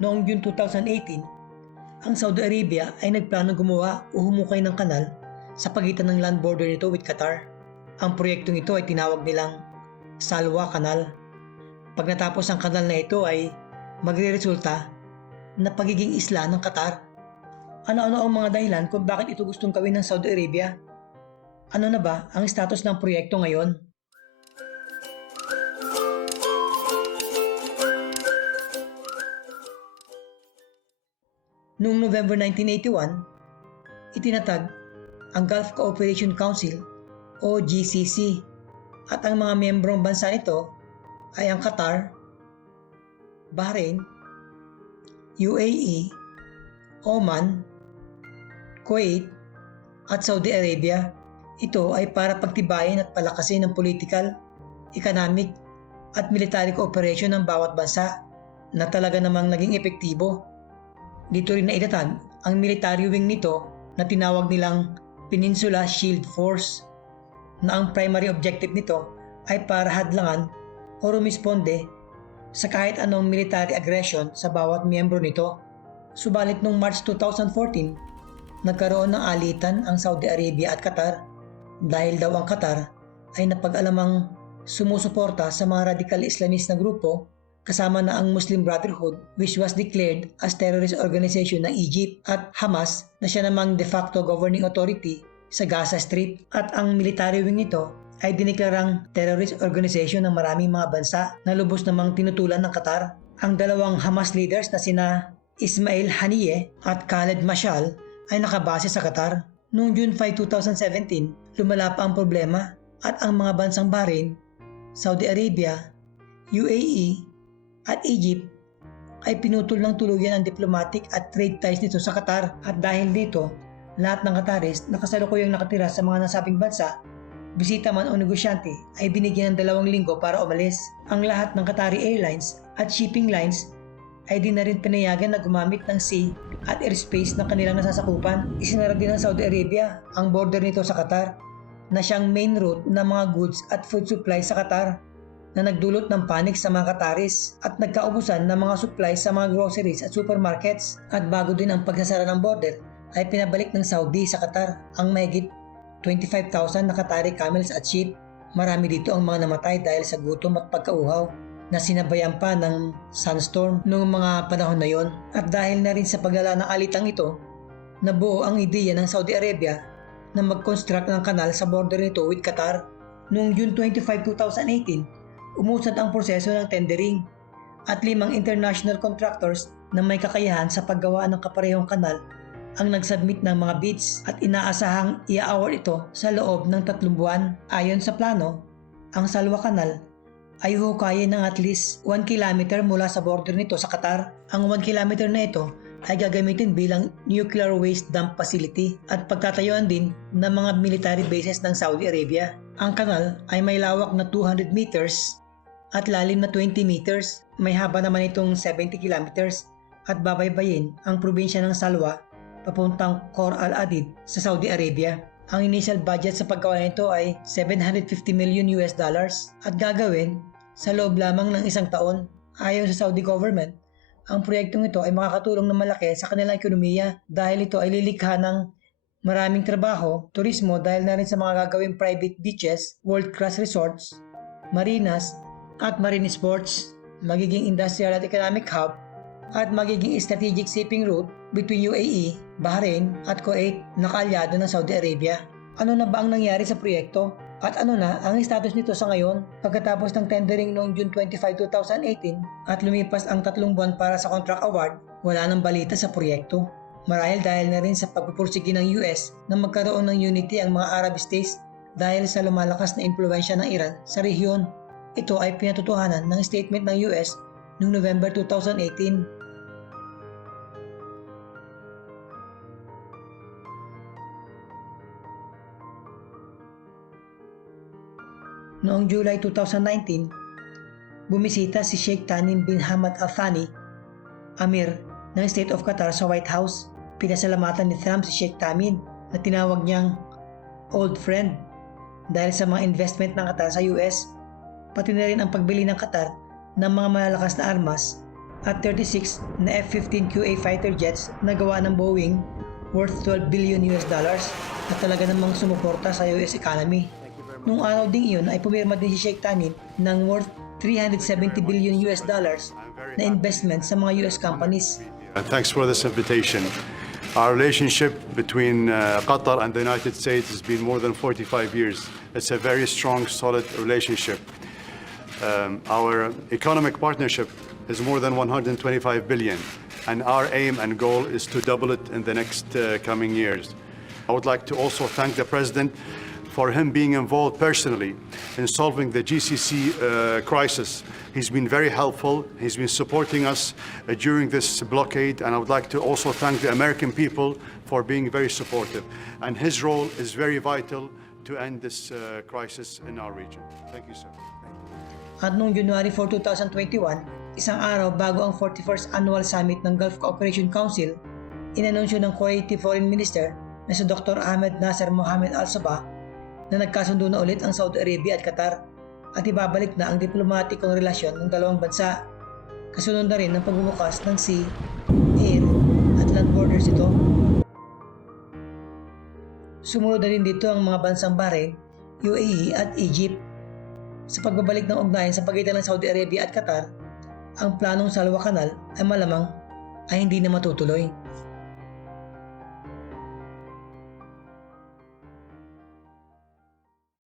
Noong June 2018, ang Saudi Arabia ay nagplano gumawa o humukay ng kanal sa pagitan ng land border nito with Qatar. Ang proyektong ito ay tinawag nilang Salwa Canal. Pag natapos ang kanal na ito ay magre-resulta na pagiging isla ng Qatar. Ano-ano ang mga dahilan kung bakit ito gustong gawin ng Saudi Arabia? Ano na ba ang status ng proyekto ngayon? Noong November 1981, itinatag ang Gulf Cooperation Council o GCC at ang mga miyembrong bansa nito ay ang Qatar, Bahrain, UAE, Oman, Kuwait at Saudi Arabia. Ito ay para pagtibayin at palakasin ang political, economic at military cooperation ng bawat bansa na talaga namang naging epektibo. Dito rin naitatag ang military wing nito na tinawag nilang Peninsula Shield Force na ang primary objective nito ay para hadlangan o rumisponde sa kahit anong military aggression sa bawat miyembro nito. Subalit noong March 2014, nagkaroon ng alitan ang Saudi Arabia at Qatar dahil daw ang Qatar ay napag-alamang sumusuporta sa mga radical Islamist na grupo kasama na ang Muslim Brotherhood, which was declared as terrorist organization ng Egypt, at Hamas na siya namang de facto governing authority sa Gaza Strip, at ang military wing nito ay diniklarang terrorist organization ng maraming mga bansa na lubos namang tinutulan ng Qatar. Ang dalawang Hamas leaders na sina Ismail Haniyeh at Khaled Mashal ay nakabase sa Qatar. Noong June 5, 2017, lumala pa ang problema at ang mga bansang Bahrain, Saudi Arabia, UAE at Egypt ay pinutol ng tuluyan ang diplomatic at trade ties nito sa Qatar, at dahil dito, lahat ng Qataris na kasalukuyang nakatira sa mga nasabing bansa, bisita man o negosyante, ay binigyan ng 2 linggo para umalis. Ang lahat ng Qatari Airlines at shipping lines ay di na rin pinayagan na gumamit ng sea at airspace na kanilang nasasakupan. Isinara din ng Saudi Arabia ang border nito sa Qatar na siyang main route ng mga goods at food supply sa Qatar, na nagdulot ng panik sa mga Qataris at nagkaubusan ng mga supplies sa mga groceries at supermarkets. At bago din ang pagsasara ng border, ay pinabalik ng Saudi sa Qatar ang mahigit 25,000 na Qatari camels at sheep. Marami dito ang mga namatay dahil sa gutom at pagkauhaw na sinabayan pa ng sandstorm noong mga panahon na yon. At dahil na rin sa paglala ng alitang ito, nabuo ang ideya ng Saudi Arabia na mag-construct ng kanal sa border nito with Qatar. Noong June 25, 2018, umusad ang proseso ng tendering at 5 international contractors na may kakayahan sa paggawa ng kaparehong kanal ang nagsubmit ng mga bids, at inaasahang i-award ito sa loob ng 3 buwan. Ayon sa plano, ang Salwa Canal ay huhukayin ng at least 1 kilometer mula sa border nito sa Qatar. Ang 1 kilometer na ito ay gagamitin bilang nuclear waste dump facility at pagtatayuan din ng mga military bases ng Saudi Arabia. Ang kanal ay may lawak na 200 meters at lalim na 20 meters. May haba naman itong 70 kilometers at babaybayin ang probinsya ng Salwa papuntang Khor Al-Adid sa Saudi Arabia. Ang initial budget sa paggawa nito ay $750 million at gagawin sa loob lamang ng 1 taon. Ayon sa Saudi government, ang proyektong ito ay makakatulong na malaki sa kanilang ekonomiya dahil ito ay lilikha ng maraming trabaho, turismo dahil na rin sa mga gagawing private beaches, world-class resorts, marinas at marine sports, magiging industrial at economic hub, at magiging strategic shipping route between UAE, Bahrain at Kuwait na kaalyado ng Saudi Arabia. Ano na ba ang nangyari sa proyekto? At ano na ang status nito sa ngayon? Pagkatapos ng tendering noong June 25, 2018 at lumipas ang 3 buwan para sa contract award, wala nang balita sa proyekto. Marahil dahil na rin sa pagpupursige ng US na magkaroon ng unity ang mga Arab states dahil sa lumalakas na impluwensya ng Iran sa rehiyon. Ito ay pinatotohanan ng statement ng US noong November 2018. Noong July 2019, bumisita si Sheikh Tamim bin Hamad Al Thani, Amir ng State of Qatar sa White House. Pinasalamatan ni Trump si Sheikh Tamim na tinawag niyang old friend dahil sa mga investment ng Qatar sa US, pati na rin ang pagbili ng Qatar ng mga malalakas na armas at 36 na F-15QA fighter jets na gawa ng Boeing worth $12 billion na talaga namang sumuporta sa US economy. Nung araw ding iyon ay pumirma din si Sheikh Tamim ng worth $370 billion na investment sa mga US companies. Thanks for this invitation. Our relationship between Qatar and the United States has been more than 45 years. It's a very strong, solid relationship. Our economic partnership is more than 125 billion, and our aim and goal is to double it in the next coming years. I would like to also thank the President for him being involved personally in solving the GCC crisis. He's been very helpful. He's been supporting us during this blockade, and I would like to also thank the American people for being very supportive. And his role is very vital to end this crisis in our region. Thank you, sir. At noong January 4, 2021, isang araw bago ang 41st Annual Summit ng Gulf Cooperation Council, inanunsyo ng Kuwaiti Foreign Minister na si Dr. Ahmed Nasser Mohammed Al Sabah na nagkasundo na ulit ang Saudi Arabia at Qatar at ibabalik na ang diplomatikong relasyon ng dalawang bansa. Kasunod na rin ng pagbubukas ng sea, air at land borders ito. Sumunod na rin dito ang mga bansang Bahrain, UAE at Egypt. Sa pagbabalik ng ugnayan sa pagitan ng Saudi Arabia at Qatar, ang planong Salwa Canal ay malamang ay hindi na matutuloy.